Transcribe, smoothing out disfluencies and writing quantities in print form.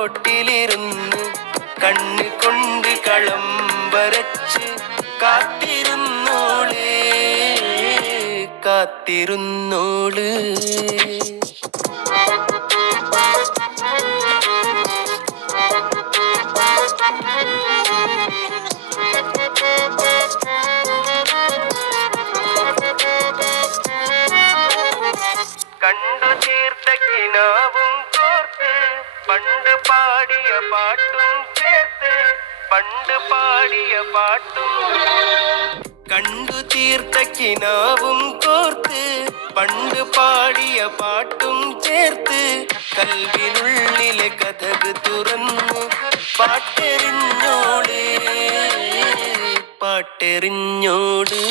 ചോട്ടിലിരുന്ന് കണ്ണ് കൊണ്ട് കളം വരച്ച് കാത്തിരുന്നോള് കാത്തിരുന്നോള്. കണ്ടു ചേർത്ത കിനാവും കോർത്ത് പണ്ട് പാടിയ പാട്ടും ചേർത്ത് പണ്ട് പാടിയ പാട്ടും. കണ്ടു തീർത്ത കിനാവും കോർത്ത് പണ്ട് പാടിയ പാട്ടും ചേർത്ത് കൽവിനുള്ളിലെ കഥക് തുറന്നു പാട്ടെറിഞ്ഞോള് പാട്ടെറിഞ്ഞോള്.